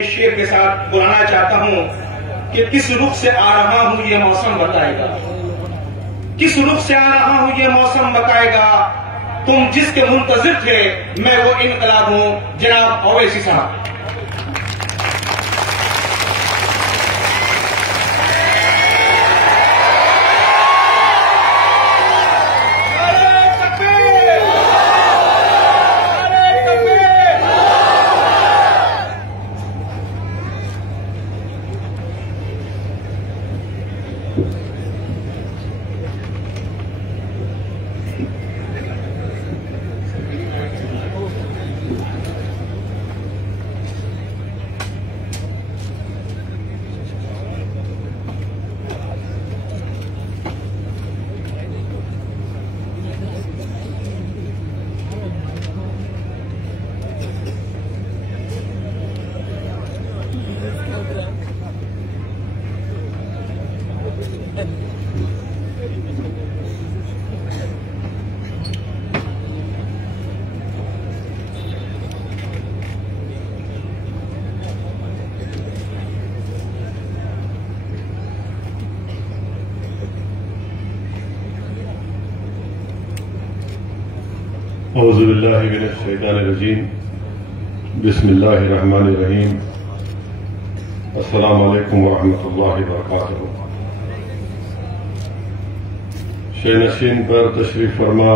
शेर के साथ बुलाना चाहता हूं कि किस रुख से आ रहा हूं ये मौसम बताएगा, किस रुख से आ रहा हूं ये मौसम बताएगा। तुम जिसके मुंतजिर थे मैं वो इनकलाब हूं, जनाब ओवैसी साहब। औज़ु बिल्लाहि मिनश शैतानिर रजीम, बिस्मिल्लाहिर रहमानिर रहीम। अस्सलामु अलैकुम व रहमतुल्लाहि व बरकातुहू। शयनशीन पर तशरीफ फरमा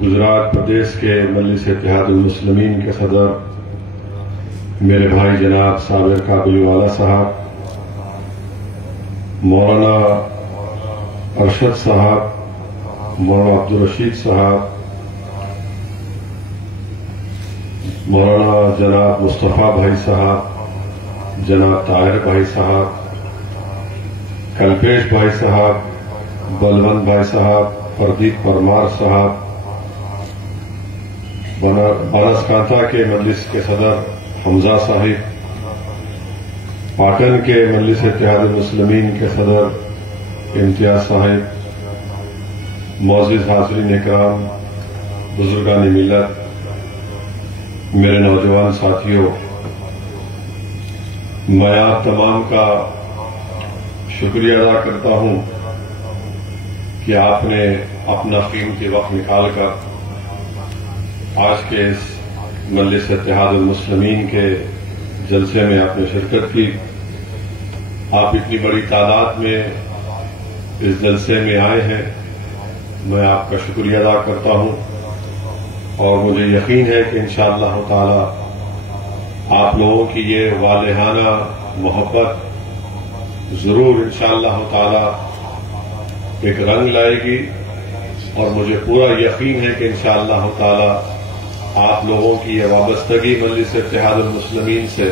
गुजरात प्रदेश के मजलिस इत्तेहादुल मुस्लिमीन के सदर मेरे भाई जनाब साबिर काबुलीवाला साहब, मौलाना अरशद साहब, मौलाना अब्दुल रशीद साहब, मौलाना जनाब मुस्तफ़ा भाई साहब, जनाब ताहिर भाई साहब, कल्पेश भाई साहब, बलवंत भाई साहब, प्रदीप परमार साहब, बनासकांठा के मजलिस के सदर हमजा साहिब, पाटन के मजलिस इत्तेहादुल मुस्लिमीन के सदर इम्तियाज साहिब, मौजूद हाज़रीन इकराम, बुजुर्गान मिल्लत, मेरे नौजवान साथियों, मैं आप तमाम का शुक्रिया अदा करता हूं कि आपने अपना कीमती वक्त निकालकर आज के इस मजलिस इत्तेहादुल मुस्लिमीन के जलसे में आपने शिरकत की। आप इतनी बड़ी तादाद में इस जलसे में आए हैं, मैं आपका शुक्रिया अदा करता हूं और मुझे यकीन है कि इंशाअल्लाह ताला आप लोगों की ये वालेहाना मोहब्बत जरूर इंशाअल्लाह ताला एक रंग लाएगी और मुझे पूरा यकीन है कि इंशाअल्लाह ताला आप लोगों की ये वाबस्तगी मजलिस इत्तेहादुल मुस्लिमीन से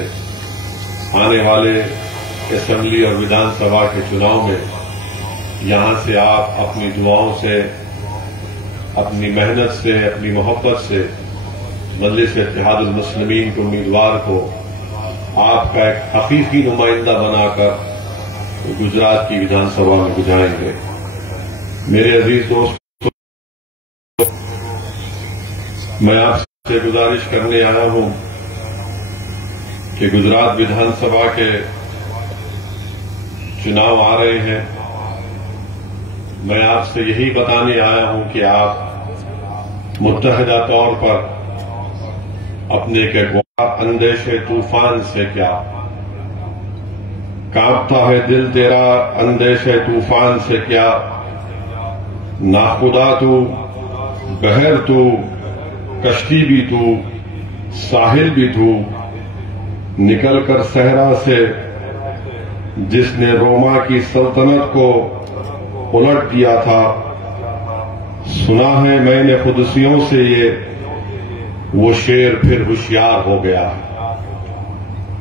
आने वाले असेंबली और विधानसभा के चुनाव में यहां से आप अपनी दुआओं से, अपनी मेहनत से, अपनी मोहब्बत से मजलिस इत्तेहादुल मुस्लिमीन के उम्मीदवार को आपका एक हकीकी नुमाइंदा बनाकर गुजरात की विधानसभा में भिजाएंगे। मेरे अजीज दोस्तों, मैं आपसे गुजारिश करने आया हूं कि गुजरात विधानसभा के चुनाव आ रहे हैं। मैं आपसे यही बताने आया हूं कि आप मुत्तहिदा तौर पर अपने के अंदेशे तूफान से क्या कांपता है दिल तेरा, अंदेशे तूफान से क्या, नाखुदा तू, बहर तू, कश्ती भी तू, साहिल भी तू, निकल कर सहरा से जिसने रोमा की सल्तनत को उलट दिया था। सुना है मैंने खुदसियों से ये वो शेर फिर होशियार हो गया।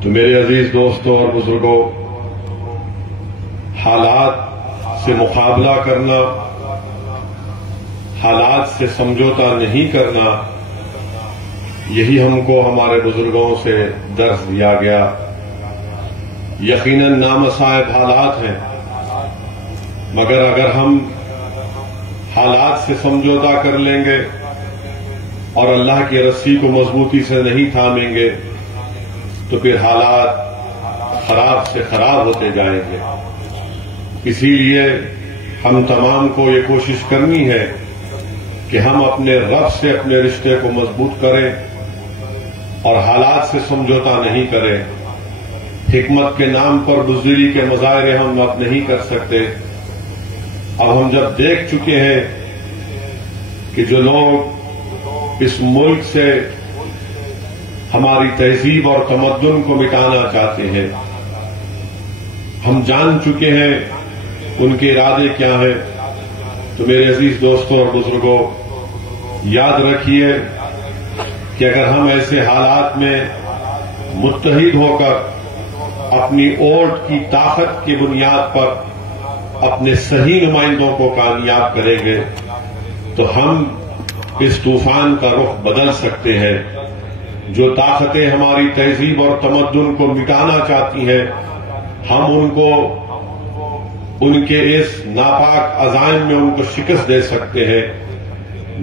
तो मेरे अजीज दोस्तों और बुजुर्गों, हालात से मुकाबला करना, हालात से समझौता नहीं करना, यही हमको हमारे बुजुर्गों से दर्स दिया गया। यकीनन नामसाइब हालात हैं, मगर अगर हम हालात से समझौता कर लेंगे, और अल्लाह की रस्सी को मजबूती से नहीं थामेंगे तो फिर हालात खराब से खराब होते जाएंगे। इसीलिए हम तमाम को ये कोशिश करनी है कि हम अपने रब से अपने रिश्ते को मजबूत करें और हालात से समझौता नहीं करें। हिकमत के नाम पर बुज़दिली के मज़ाहिर हम अब नहीं कर सकते। अब हम जब देख चुके हैं कि जो लोग इस मुल्क से हमारी तहजीब और तमद्दुन को मिटाना चाहते हैं, हम जान चुके हैं उनके इरादे क्या हैं। तो मेरे अजीज दोस्तों और बुजुर्गों, याद रखिए कि अगर हम ऐसे हालात में मुत्तहिद होकर अपनी वोट की ताकत की बुनियाद पर अपने सही नुमाइंदों को कामयाब करेंगे तो हम इस तूफान का रुख बदल सकते हैं। जो ताकतें हमारी तहजीब और तमद्दुन को मिटाना चाहती हैं, हम उनको उनके इस नापाक अज़ाइम में उनको शिकस्त दे सकते हैं।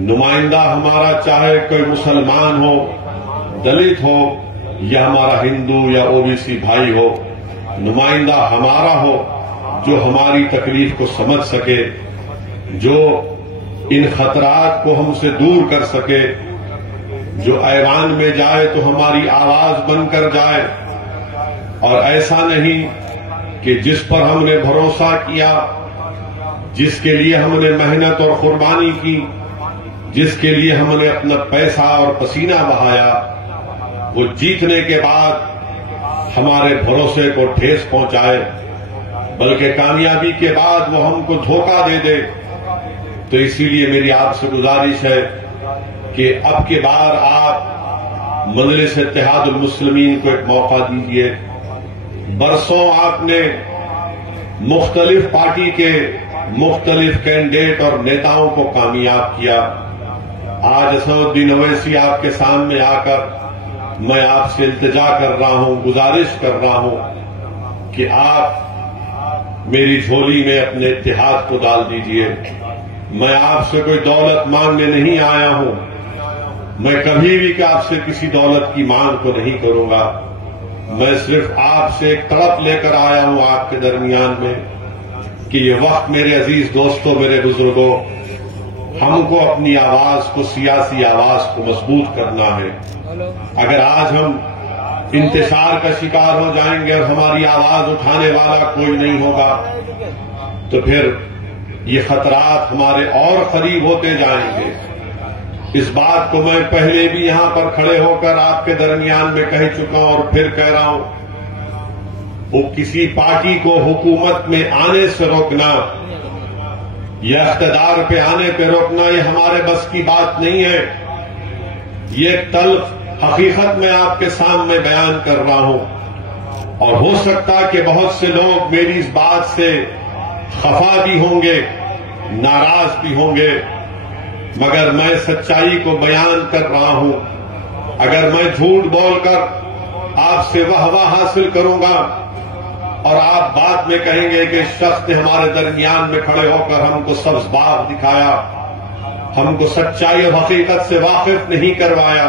नुमाइंदा हमारा चाहे कोई मुसलमान हो, दलित हो या हमारा हिंदू या ओबीसी भाई हो, नुमाइंदा हमारा हो जो हमारी तकलीफ को समझ सके, जो इन खतरात को हमसे दूर कर सके, जो ऐवान में जाए तो हमारी आवाज बनकर जाए। और ऐसा नहीं कि जिस पर हमने भरोसा किया, जिसके लिए हमने मेहनत और कुर्बानी की, जिसके लिए हमने अपना पैसा और पसीना बहाया, वो जीतने के बाद हमारे भरोसे को ठेस पहुंचाए, बल्कि कामयाबी के बाद वो हमको धोखा दे दे। तो इसीलिए मेरी आपसे गुजारिश है कि अब के बार आप मजलिस इत्तेहादुल मुस्लिमीन को एक मौका दीजिए। बरसों आपने मुख्तलिफ पार्टी के मुख्तलिफ कैंडिडेट और नेताओं को कामयाब किया। आज असदुद्दीन ओवैसी आपके सामने आकर मैं आपसे इल्तिजा कर रहा हूं, गुजारिश कर रहा हूं कि आप मेरी झोली में अपने इत्तेहाद को डाल दीजिए। मैं आपसे कोई दौलत मांगने नहीं आया हूं, मैं कभी भी आपसे किसी दौलत की मांग को नहीं करूंगा। मैं सिर्फ आपसे एक तड़प लेकर आया हूं आपके दरमियान में कि ये वक्त मेरे अजीज दोस्तों, मेरे बुजुर्गों, हमको अपनी आवाज को, सियासी आवाज को मजबूत करना है। अगर आज हम इंतशार का शिकार हो जाएंगे और हमारी आवाज उठाने वाला कोई नहीं होगा तो फिर ये खतरात हमारे और करीब होते जाएंगे। इस बात को मैं पहले भी यहां पर खड़े होकर आपके दरमियान में कह चुका हूं और फिर कह रहा हूं, वो किसी पार्टी को हुकूमत में आने से रोकना या इख्तिदार पे आने पे रोकना, ये हमारे बस की बात नहीं है। ये तल्ख हकीकत में आपके सामने बयान कर रहा हूं और हो सकता कि बहुत से लोग मेरी इस बात से खफा भी होंगे, नाराज भी होंगे, मगर मैं सच्चाई को बयान कर रहा हूं। अगर मैं झूठ बोलकर आपसे वाहवाह हासिल करूंगा और आप बाद में कहेंगे कि इस शख्स ने हमारे दरमियान में खड़े होकर हमको सब्ज़ बाग दिखाया, हमको सच्चाई और हकीकत से वाकिफ नहीं करवाया।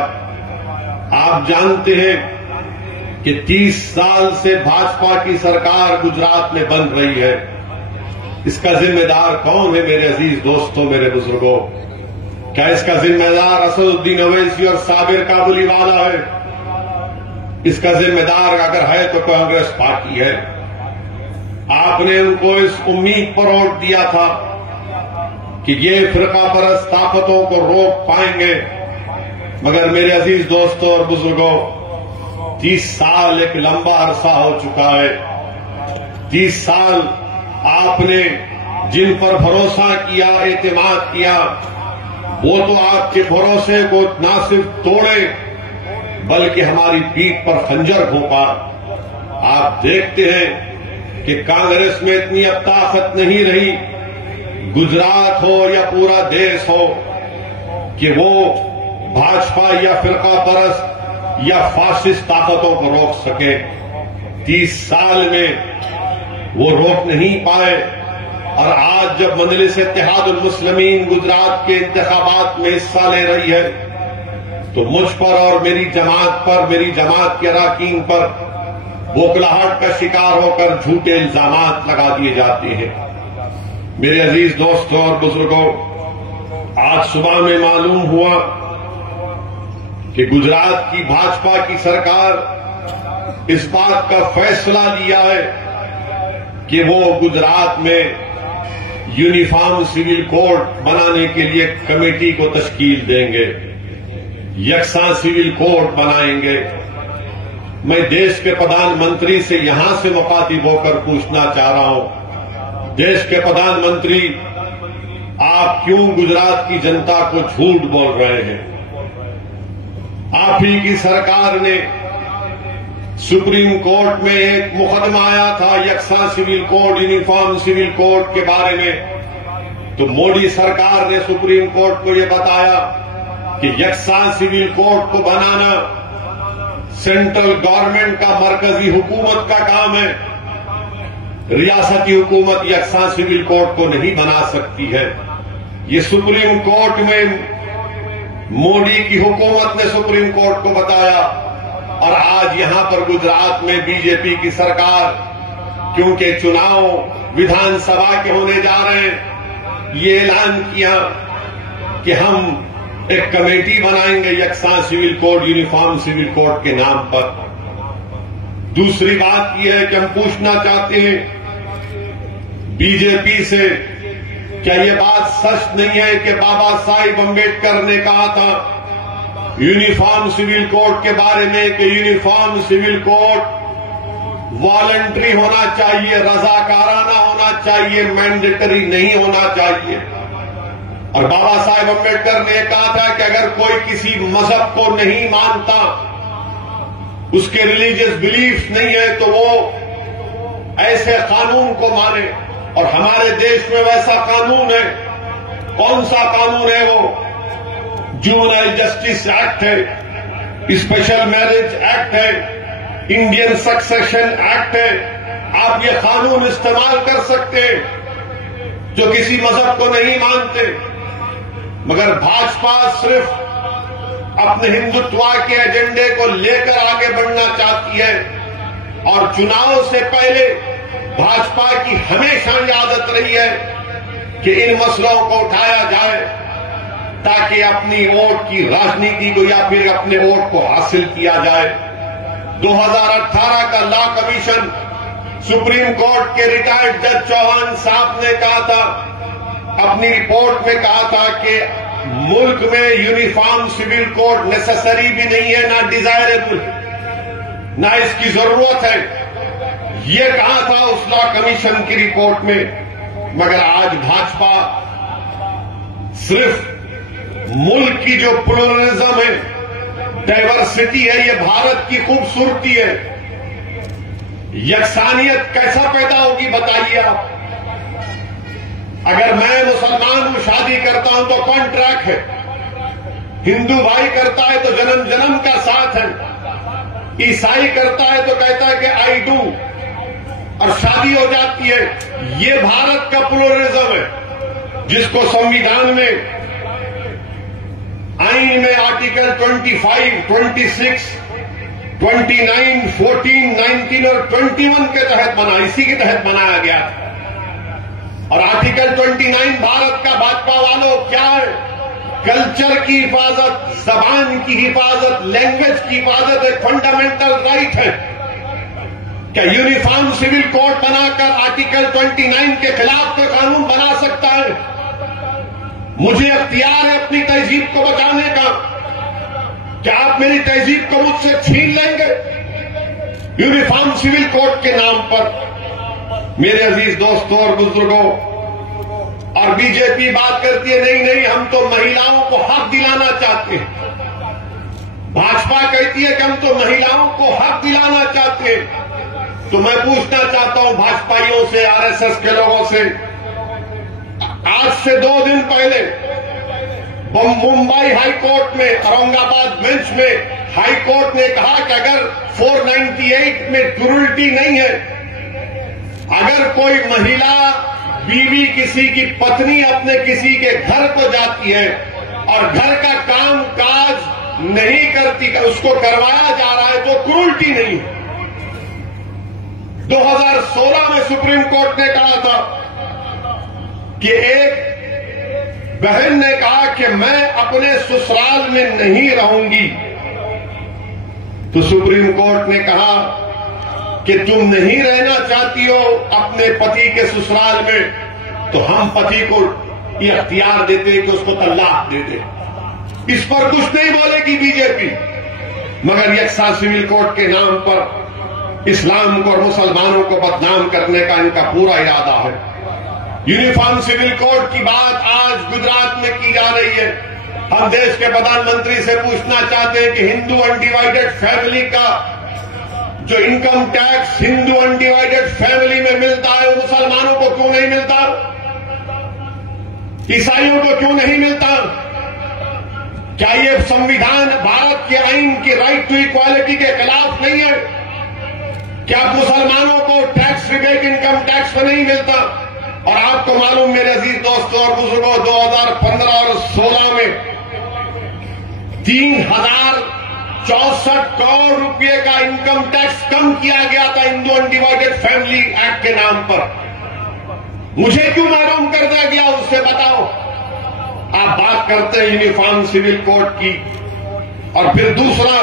आप जानते हैं कि 30 साल से भाजपा की सरकार गुजरात में बन रही है। इसका जिम्मेदार कौन है मेरे अजीज दोस्तों, मेरे बुजुर्गों? क्या इसका जिम्मेदार असदुद्दीन ओवैसी और साबिर काबुलीवाला है? इसका जिम्मेदार अगर है तो कांग्रेस पार्टी है। आपने उनको इस उम्मीद पर वोट दिया था कि ये फिरका परस्त ताकतों को रोक पाएंगे, मगर मेरे अजीज दोस्तों और बुजुर्गों, 30 साल एक लंबा अरसा हो चुका है। 30 साल आपने जिन पर भरोसा किया, एतमाद किया, वो तो आपके भरोसे को न सिर्फ तोड़े बल्कि हमारी पीठ पर खंजर घोंपा। आप देखते हैं कि कांग्रेस में इतनी अब ताकत नहीं रही, गुजरात हो या पूरा देश हो, कि वो भाजपा या फिरका परस्त या फासिस्ट ताकतों को रोक सके। 30 साल में वो रोक नहीं पाए और आज जब मजलिस इत्तेहादुल मुस्लिमीन गुजरात के इंतखाबात में हिस्सा ले रही है तो मुझ पर और मेरी जमात पर, मेरी जमात के अरकान पर बौखलाहट का शिकार होकर झूठे इल्जामात लगा दिए जाते हैं। मेरे अजीज दोस्तों और बुजुर्गों, आज सुबह में मालूम हुआ कि गुजरात की भाजपा की सरकार इस बात का फैसला लिया है कि वो गुजरात में यूनिफॉर्म सिविल कोड बनाने के लिए कमेटी को तश्कील देंगे, यकसा सिविल कोड बनाएंगे। मैं देश के प्रधानमंत्री से यहां से मुखातिब होकर पूछना चाह रहा हूं, देश के प्रधानमंत्री, आप क्यों गुजरात की जनता को झूठ बोल रहे हैं? आप ही की सरकार ने सुप्रीम कोर्ट में एक मुकदमा आया था यकसा civil code, uniform civil code के बारे में, तो मोदी सरकार ने सुप्रीम कोर्ट को यह बताया कि यकसा सिविल कोड को बनाना सेंट्रल गवर्नमेंट का, मरकजी हुकूमत का काम है। रियासती हुकूमत यकसा सिविल कोड को नहीं बना सकती है। ये सुप्रीम कोर्ट में मोदी की हुकूमत ने सुप्रीम कोर्ट को बताया, और आज यहां पर गुजरात में बीजेपी की सरकार, क्योंकि चुनाव विधानसभा के होने जा रहे हैं, ये ऐलान किया कि हम एक कमेटी बनाएंगे यकसा civil code, uniform civil code के नाम पर। दूसरी बात यह है कि हम पूछना चाहते हैं बीजेपी से, क्या ये बात सच नहीं है कि बाबा साहिब अम्बेडकर ने कहा था यूनिफॉर्म सिविल कोड के बारे में कि यूनिफॉर्म सिविल कोड वॉलंटरी होना चाहिए, रजाकाराना होना चाहिए, मैंडेटरी नहीं होना चाहिए। और बाबा साहेब अम्बेडकर ने कहा था कि अगर कोई किसी मजहब को नहीं मानता, उसके रिलीजियस बिलीफ नहीं है, तो वो ऐसे कानून को माने। और हमारे देश में वैसा कानून है। कौन सा कानून है वो? जुवेनाइल जस्टिस एक्ट है, स्पेशल मैरिज एक्ट है, इंडियन सक्सेशन एक्ट है। आप ये कानून इस्तेमाल कर सकते हैं जो किसी मजहब को नहीं मानते। मगर भाजपा सिर्फ अपने हिंदुत्व के एजेंडे को लेकर आगे बढ़ना चाहती है, और चुनाव से पहले भाजपा की हमेशा ये आदत रही है कि इन मसलों को उठाया जाए ताकि अपनी वोट की राजनीति को या फिर अपने वोट को हासिल किया जाए। 2018 का लॉ कमीशन, सुप्रीम कोर्ट के रिटायर्ड जज चौहान साहब ने कहा था, अपनी रिपोर्ट में कहा था कि मुल्क में यूनिफॉर्म सिविल कोड नेसेसरी भी नहीं है, ना डिजायरेबल, ना इसकी जरूरत है। ये कहा था उस लॉ कमीशन की रिपोर्ट में। मगर आज भाजपा सिर्फ मुल्क की जो प्लुरलिज्म है, डाइवर्सिटी है, ये भारत की खूबसूरती है। यकसानियत कैसा पैदा होगी बताइए आप? अगर मैं मुसलमान हूं, शादी करता हूं तो कॉन्ट्रैक्ट है, हिंदू भाई करता है तो जन्म जन्म का साथ है, ईसाई करता है तो कहता है कि आई डू, और शादी हो जाती है। ये भारत का प्लुरलिज्म है जिसको संविधान में, आइन में आर्टिकल 25, 26, 29, 14, 19 और 21 के तहत बना, इसी के तहत बनाया गया था। और आर्टिकल 29 भारत का भाजपा वालों क्या है? कल्चर की हिफाजत, जबान की हिफाजत, लैंग्वेज की हिफाजत एक फंडामेंटल राइट है। क्या यूनिफॉर्म सिविल कोड बनाकर आर्टिकल 29 के खिलाफ कोई कानून बना सकता है? मुझे अख्तियार है अपनी तहजीब को बचाने का। क्या आप मेरी तहजीब को मुझसे छीन लेंगे यूनिफॉर्म सिविल कोड के नाम पर? मेरे अजीज दोस्तों और बुजुर्गों, और बीजेपी बात करती है नहीं नहीं हम तो महिलाओं को हक दिलाना चाहते हैं। भाजपा कहती है कि हम तो महिलाओं को हक दिलाना चाहते हैं। तो मैं पूछना चाहता हूं भाजपाइयों से, आरएसएस के लोगों से, आज से 2 दिन पहले मुंबई हाई कोर्ट में, औरंगाबाद बेंच में हाई कोर्ट ने कहा कि अगर 498 में प्यूरिटी नहीं है, अगर कोई महिला बीवी किसी की पत्नी अपने किसी के घर को जाती है और घर का काम काज नहीं करती, उसको करवाया जा रहा है तो क्रूल्टी नहीं है। 2016 में सुप्रीम कोर्ट ने कहा था कि एक बहन ने कहा कि मैं अपने ससुराल में नहीं रहूंगी, तो सुप्रीम कोर्ट ने कहा कि तुम नहीं रहना चाहती हो अपने पति के ससुराल में, तो हम पति को ये अख्तियार देते कि उसको तलाक दे दे। इस पर कुछ नहीं बोलेगी बीजेपी, मगर यक्सा सिविल कोर्ट के नाम पर इस्लाम को और मुसलमानों को बदनाम करने का इनका पूरा इरादा है। यूनिफॉर्म सिविल कोड की बात आज गुजरात में की जा रही है। हम देश के प्रधानमंत्री से पूछना चाहते हैं कि हिंदू अनडिवाइडेड फैमिली का जो income tax Hindu undivided family में मिलता है, वो मुसलमानों को क्यों नहीं मिलता, ईसाइयों को क्यों नहीं मिलता? क्या ये संविधान भारत के आईन की राइट टू इक्वालिटी के खिलाफ नहीं है? क्या मुसलमानों को टैक्स रिबेट इनकम टैक्स पर नहीं मिलता? और आपको मालूम मेरे अजीज दोस्तों और बुजुर्गों, 2015 और 16 में 3064 करोड़ रुपए का इनकम टैक्स कम किया गया था हिंदू अनडिवाइडेड फैमिली एक्ट के नाम पर। मुझे क्यों महरूम कर दिया गया, उससे बताओ। आप बात करते हैं यूनिफॉर्म सिविल कोड की, और फिर दूसरा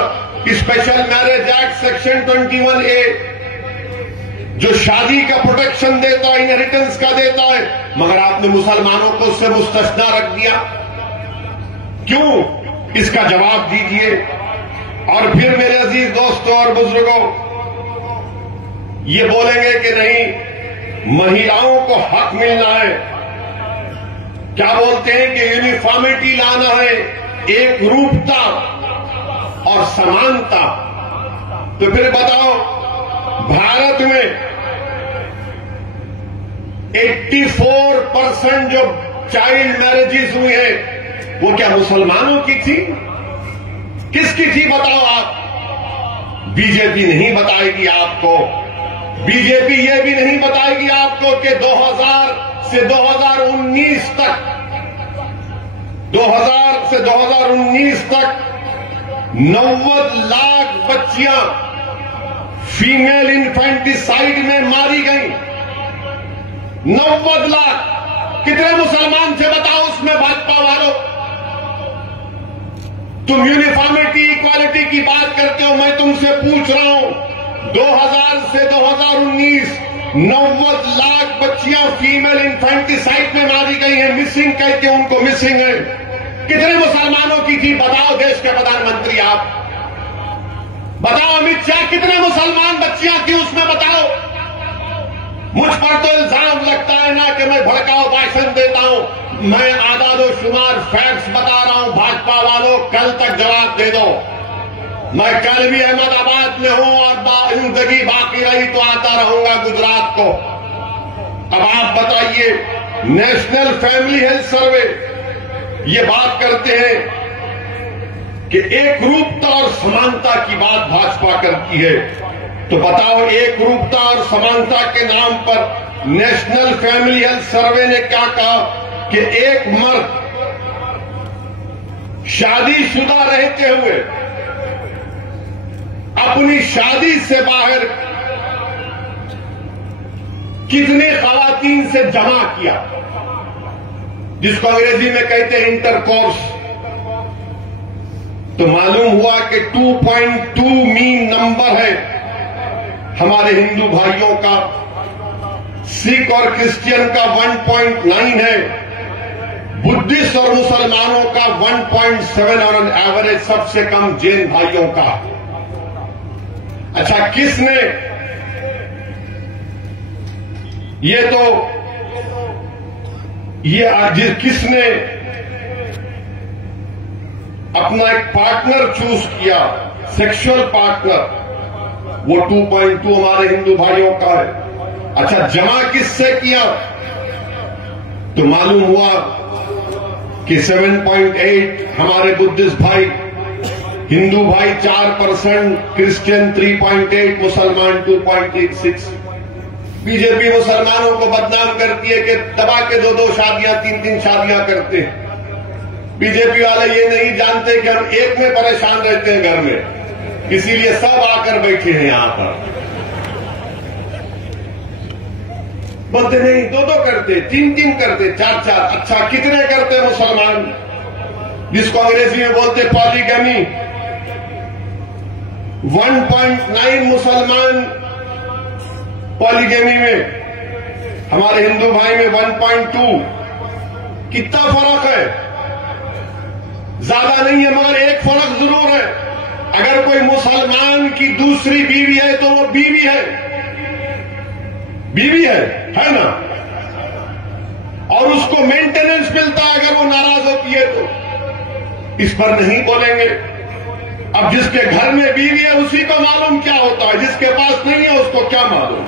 special marriage act section 21A जो शादी का प्रोटेक्शन देता है, इनहेरिटेंस का देता है, मगर आपने मुसलमानों को उससे मुस्तस्ना रख दिया। क्यों? इसका जवाब दीजिए। और फिर मेरे अजीज दोस्तों और बुजुर्गों, ये बोलेंगे कि नहीं महिलाओं को हक मिलना है, क्या बोलते हैं कि यूनिफॉर्मिटी लाना है, एक रूपता और समानता। तो फिर बताओ, भारत में 84% जो चाइल्ड मैरिजेस हुई हैं, वो क्या मुसलमानों की थी? किसकी थी बताओ आप? बीजेपी नहीं बताएगी आपको। बीजेपी ये भी नहीं बताएगी आपको कि 2000 से 2019 तक 2000 से 2019 तक 90 लाख बच्चियां फीमेल इन्फेंटिसाइड में मारी गई। 90 लाख। कितने मुसलमान थे बताओ उसमें भाजपा वालों? तुम यूनिफॉर्मिटी इक्वालिटी की बात करते हो, मैं तुमसे पूछ रहा हूं 2000 से 2019 90 लाख बच्चियां फीमेल इन्फेंटिसाइड में मारी गई हैं। मिसिंग कहते हैं उनको, मिसिंग है। कितने मुसलमानों की थी बताओ देश के प्रधानमंत्री आप? बताओ अमित शाह, कितने मुसलमान बच्चियां थी उसमें बताओ? मुझ पर तो इल्जाम लगता है ना कि मैं भड़काऊ भाषण देता हूं। मैं आदादो शुमार फैक्ट्स बता रहा हूं। भाजपा वालों, कल तक जवाब दे दो। मैं कल भी अहमदाबाद में हूं और जिंदगी बाकी रही तो आता रहूंगा गुजरात को। अब आप बताइए, नेशनल फैमिली हेल्थ सर्वे ये बात करते हैं कि एक रूपता और समानता की बात भाजपा करती है। तो बताओ, एक रूपता और समानता के नाम पर नेशनल फैमिली हेल्थ सर्वे ने क्या कहा कि एक मर्द शादीशुदा रहते हुए अपनी शादी से बाहर कितने खवातीन से जमा किया, जिसको अंग्रेजी में कहते हैं इंटरकोर्स, तो मालूम हुआ कि 2.2 मीन नंबर है हमारे हिंदू भाइयों का। सिख और क्रिश्चियन का 1.9 है, बुद्धिस्ट और मुसलमानों का 1.7 और एवरेज सबसे कम जैन भाइयों का। अच्छा, किसने किसने अपना एक पार्टनर चूज किया, सेक्सुअल पार्टनर, वो 2.2 हमारे हिंदू भाइयों का है। अच्छा, जमा किससे किया? तो मालूम हुआ कि 7.8 हमारे बुद्धिस्ट भाई, हिंदू भाई 4%, क्रिश्चियन 3.8, मुसलमान 2.86। बीजेपी मुसलमानों को बदनाम करती है कि दबा के 2-2 शादियां 3-3 शादियां करते हैं। बीजेपी वाले ये नहीं जानते कि हम एक में परेशान रहते हैं घर में, इसीलिए सब आकर बैठे हैं यहां पर। बोलते नहीं, दो दो करते, तीन तीन करते, चार चार। अच्छा कितने करते मुसलमान, जिसको अंग्रेजी में बोलते पॉलीगमी। 1.9 मुसलमान पॉलीगमी में, हमारे हिंदू भाई में 1.2। कितना फर्क है, ज्यादा नहीं है, मगर एक फर्क जरूर है। अगर कोई मुसलमान की दूसरी बीवी है तो वो बीवी है, बीवी है ना, और उसको मेंटेनेंस मिलता है अगर वो नाराज होती है तो। इस पर नहीं बोलेंगे। अब जिसके घर में बीवी है उसी को मालूम क्या होता है, जिसके पास नहीं है उसको क्या मालूम।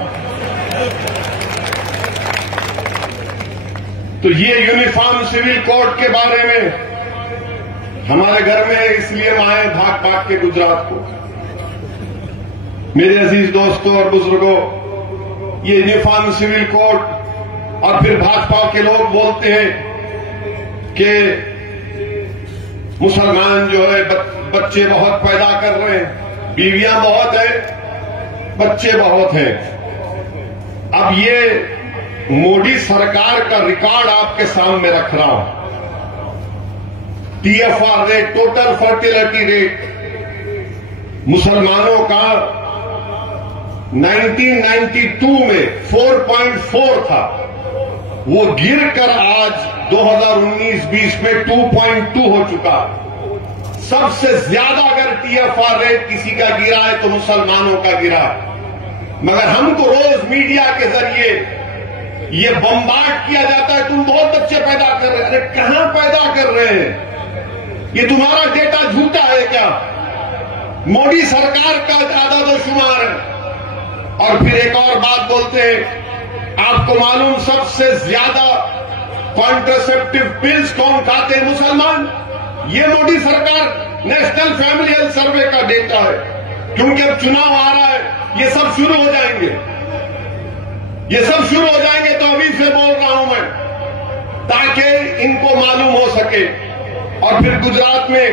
तो ये यूनिफॉर्म सिविल कोड के बारे में हमारे घर में इसलिए आए भाग भाग के गुजरात को। मेरे अजीज दोस्तों और बुजुर्गों, ये यूनिफॉर्म सिविल कोड, और फिर भाजपा के लोग बोलते हैं कि मुसलमान जो है बच्चे बहुत पैदा कर रहे हैं, बीवियां बहुत है, बच्चे बहुत हैं। अब ये मोदी सरकार का रिकॉर्ड आपके सामने रख रहा हूं। TFR rate, total fertility rate मुसलमानों का 1992 में 4.4 था, वो गिरकर आज 2019-20 में 2.2 हो चुका। सबसे ज्यादा अगर TFR रेट किसी का गिरा है तो मुसलमानों का गिरा है। मगर हमको रोज मीडिया के जरिए ये बम्बार्ड किया जाता है, तुम बहुत बच्चे पैदा कर रहे हैं। अरे कहां पैदा कर रहे हैं, ये तुम्हारा डेटा झूठा है क्या? मोदी सरकार का आदादोशुमार है। और फिर एक और बात बोलते हैं, आपको मालूम सबसे ज्यादा कॉन्ट्रासेप्टिव पिल्स कौन खाते हैं? मुसलमान। ये मोदी सरकार नेशनल फैमिली हेल्थ सर्वे का डेटा है, क्योंकि अब चुनाव आ रहा है, ये सब शुरू हो जाएंगे, ये सब शुरू हो जाएंगे। तो अभी से बोल रहा हूं मैं, ताकि इनको मालूम हो सके। और फिर गुजरात में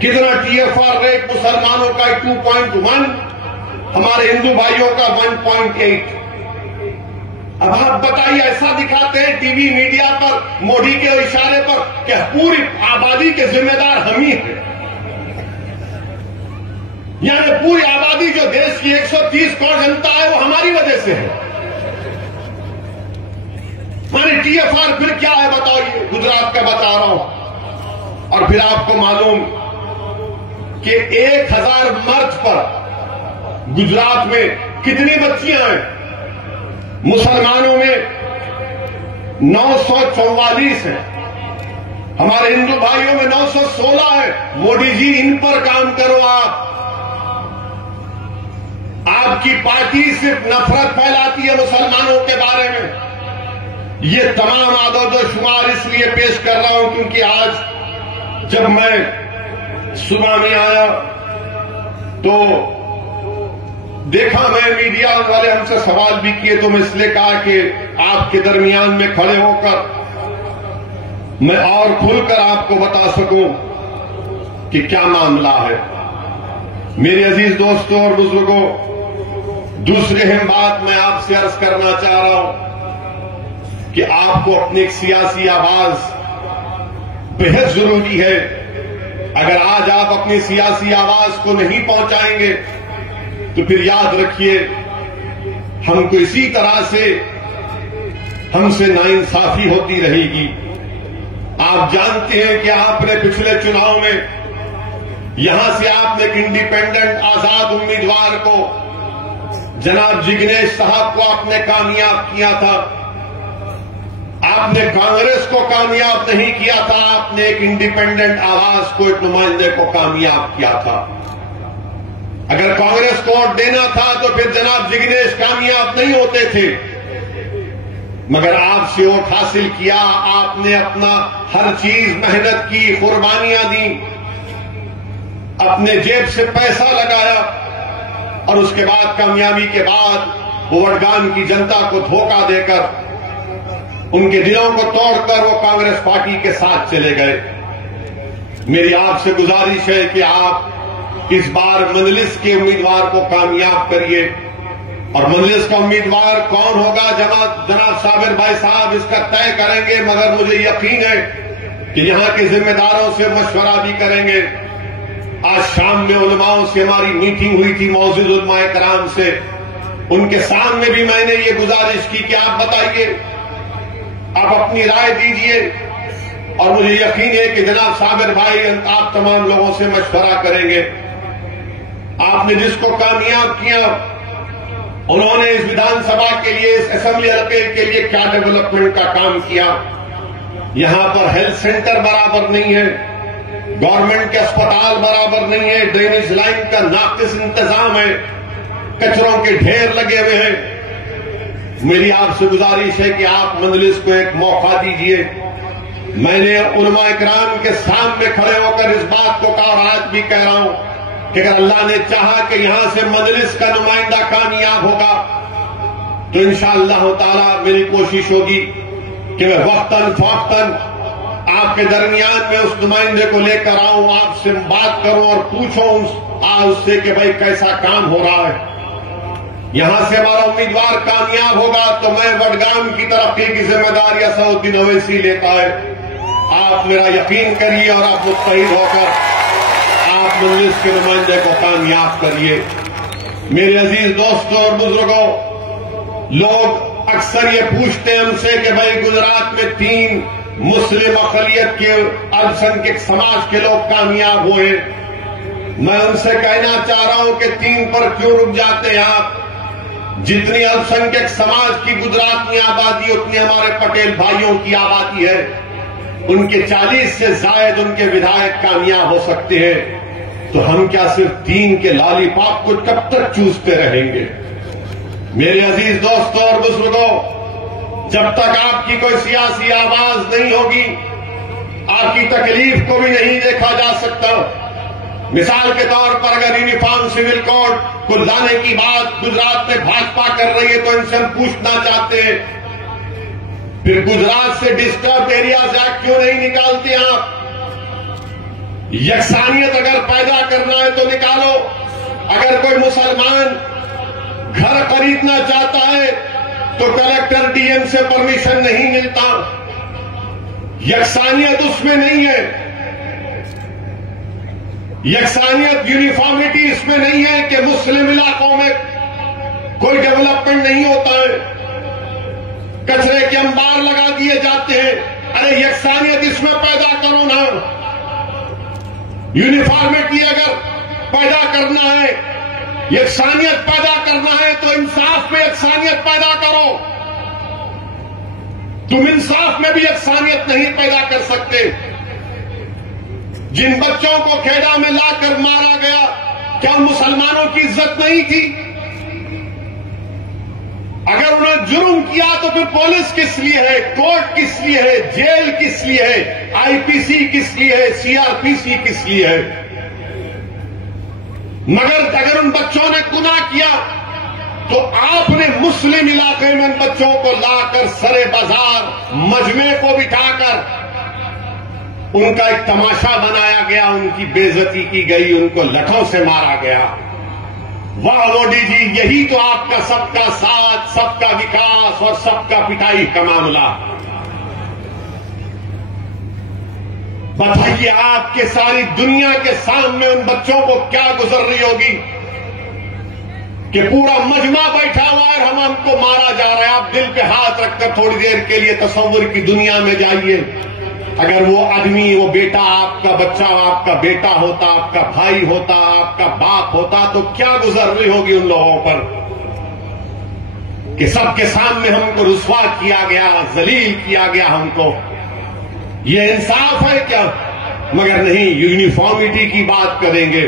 कितना TFR रेट मुसलमानों का 2.1, हमारे हिंदू भाइयों का 1.8। अब आप बताइए, ऐसा दिखाते हैं टीवी मीडिया पर मोदी के इशारे पर कि पूरी आबादी के जिम्मेदार हम ही हैं, यानी पूरी आबादी जो देश की 130 करोड़ जनता है वो हमारी वजह से है। माने TFR फिर क्या है बताइए, गुजरात का बता रहा हूं। और फिर आपको मालूम कि 1000 मर्द पर गुजरात में कितनी बच्चियां हैं? मुसलमानों में 944 हैं, हमारे हिंदू भाइयों में 916 है। मोदी जी, इन पर काम करो। आपकी पार्टी सिर्फ नफरत फैलाती है मुसलमानों के बारे में। ये तमाम आदोशुमार इसलिए पेश कर रहा हूं क्योंकि आज जब मैं सुबह में आया तो देखा, मैं मीडिया वाले हमसे सवाल भी किए, तो मैं इसलिए कहा कि आपके दरमियान में खड़े होकर मैं और खुलकर आपको बता सकूं कि क्या मामला है। मेरे अजीज दोस्तों और बुजुर्गों, दूसरी अहम बात मैं आपसे अर्ज करना चाह रहा हूं कि आपको अपनी एक सियासी आवाज बेहद जरूरी है। अगर आज आप अपनी सियासी आवाज को नहीं पहुंचाएंगे तो फिर याद रखिए, हमको इसी तरह से हमसे नाइंसाफी होती रहेगी। आप जानते हैं कि आपने पिछले चुनाव में यहां से आपने एक इंडिपेंडेंट आजाद उम्मीदवार को, जनाब जिग्नेश साहब को आपने कामयाब किया था। आपने कांग्रेस को कामयाब नहीं किया था, आपने एक इंडिपेंडेंट आवाज को, एक नुमाइंदे को कामयाब किया था। अगर कांग्रेस को वोट देना था तो फिर जनाब जिग्नेश कामयाब नहीं होते थे, मगर आपसे वोट हासिल किया। आपने अपना हर चीज मेहनत की, कुर्बानियां दी, अपने जेब से पैसा लगाया, और उसके बाद कामयाबी के बाद वडगाम की जनता को धोखा देकर, उनके दिलों को तोड़कर वो कांग्रेस पार्टी के साथ चले गए। मेरी आपसे गुजारिश है कि आप इस बार मजलिस के उम्मीदवार को कामयाब करिए। और मजलिस का उम्मीदवार कौन होगा जनाब साबिर भाई साहब इसका तय करेंगे, मगर मुझे यकीन है कि यहां के जिम्मेदारों से मशवरा भी करेंगे। आज शाम में उलमाओं से हमारी मीटिंग हुई थी, मौजूद उलमाए कराम से, उनके सामने भी मैंने ये गुजारिश की कि आप बताइए, आप अपनी राय दीजिए। और मुझे यकीन है कि जनाब साबिर भाई आप तमाम लोगों से मशवरा करेंगे। आपने जिसको कामयाब किया, उन्होंने इस विधानसभा के लिए, इस असेंबली हल्के के लिए क्या डेवलपमेंट का काम किया। यहां पर हेल्थ सेंटर बराबर नहीं है, गवर्नमेंट के अस्पताल बराबर नहीं है, ड्रेनेज लाइन का नाकिस इंतजाम है, कचरों के ढेर लगे हुए हैं। मेरी आपसे गुजारिश है कि आप मजलिस को एक मौका दीजिए। मैंने उलमा इकराम के सामने खड़े होकर इस बात को कहा और आज भी कह रहा हूं कि अगर अल्लाह ने चाहा कि यहां से मजलिस का नुमाइंदा कामयाब होगा तो इंशाअल्लाह ताला मेरी कोशिश होगी कि मैं वक्तन फौक्तन आपके दरमियान में उस नुमाइंदे को लेकर आऊं, आपसे बात करूं और पूछूं उससे कि भाई कैसा काम हो रहा है। यहां से हमारा उम्मीदवार कामयाब होगा तो मैं वडगाम की तरक्की की जिम्मेदारी असदुद्दीन ओवैसी लेता है। आप मेरा यकीन करिए और आप मुत्तहिद होकर आप मजलिस के नुमाइंदे को कामयाब करिए। मेरे अजीज दोस्तों और बुजुर्गों, लोग अक्सर ये पूछते हैं हमसे कि भाई गुजरात में 3 मुस्लिम अक़लियत के अल्पसंख्यक समाज के लोग कामयाब हुए। मैं उनसे कहना चाह रहा हूं कि 3 पर क्यों रुक जाते हैं आप। जितनी अल्पसंख्यक समाज की गुजरात में आबादी, उतनी हमारे पटेल भाइयों की आबादी है। उनके 40 से जायद उनके विधायक कामयाब हो सकते हैं, तो हम क्या सिर्फ 3 के लॉलीपॉप को कब तक चूसते रहेंगे। मेरे अजीज दोस्तों और बुजुर्गों, जब तक आपकी कोई सियासी आवाज नहीं होगी, आपकी तकलीफ को भी नहीं देखा जा सकता। मिसाल के तौर पर अगर यूनिफॉर्म सिविल कोड को लाने की बात गुजरात में भाजपा कर रही है तो इनसे हम पूछना चाहते हैं, फिर गुजरात से डिस्टर्ब एरियाज एक्ट क्यों नहीं निकालते आप। यकसानियत अगर पैदा करना है तो निकालो। अगर कोई मुसलमान घर खरीदना चाहता है तो कलेक्टर डीएम से परमिशन नहीं मिलता। यकसानियत उसमें नहीं है, यकसानियत यूनिफॉर्मिटी इसमें नहीं है कि मुस्लिम इलाकों में कोई डेवलपमेंट नहीं होता है, कचरे के अंबार लगा दिए जाते हैं। अरे यकसानियत इसमें पैदा करो ना। यूनिफॉर्मिटी अगर पैदा करना है, यकसानियत पैदा करना है तो इंसाफ में यकसानियत पैदा करो। तुम इंसाफ में भी यकसानियत नहीं पैदा कर सकते। जिन बच्चों को खेड़ा में लाकर मारा गया, क्या मुसलमानों की इज्जत नहीं थी? अगर उन्होंने जुर्म किया तो फिर पुलिस किस लिए है, कोर्ट किस लिए है, जेल किस लिए है, आईपीसी किस लिए है, सीआरपीसी किस लिए है। मगर अगर उन बच्चों ने गुनाह किया तो आपने मुस्लिम इलाके में उन बच्चों को लाकर सरे बाजार मजमे को बिठाकर उनका एक तमाशा बनाया गया, उनकी बेइज्जती की गई, उनको लठों से मारा गया। वाह मोदी जी, यही तो आपका सबका साथ, सबका विकास और सबका पिटाई का मामला। बताइए आपके सारी दुनिया के सामने उन बच्चों को क्या गुजर रही होगी कि पूरा मजमा बैठा हुआ है और हमको मारा जा रहा है। आप दिल पे हाथ रखकर थोड़ी देर के लिए तस्वुर की दुनिया में जाइए। अगर वो आदमी, वो बेटा, आपका बच्चा, आपका बेटा होता, आपका भाई होता, आपका बाप होता, तो क्या गुजर रही होगी उन लोगों पर कि सबके सामने हमको रुस्वा किया गया, जलील किया गया हमको। ये इंसाफ है क्या? मगर नहीं, यूनिफॉर्मिटी की बात करेंगे।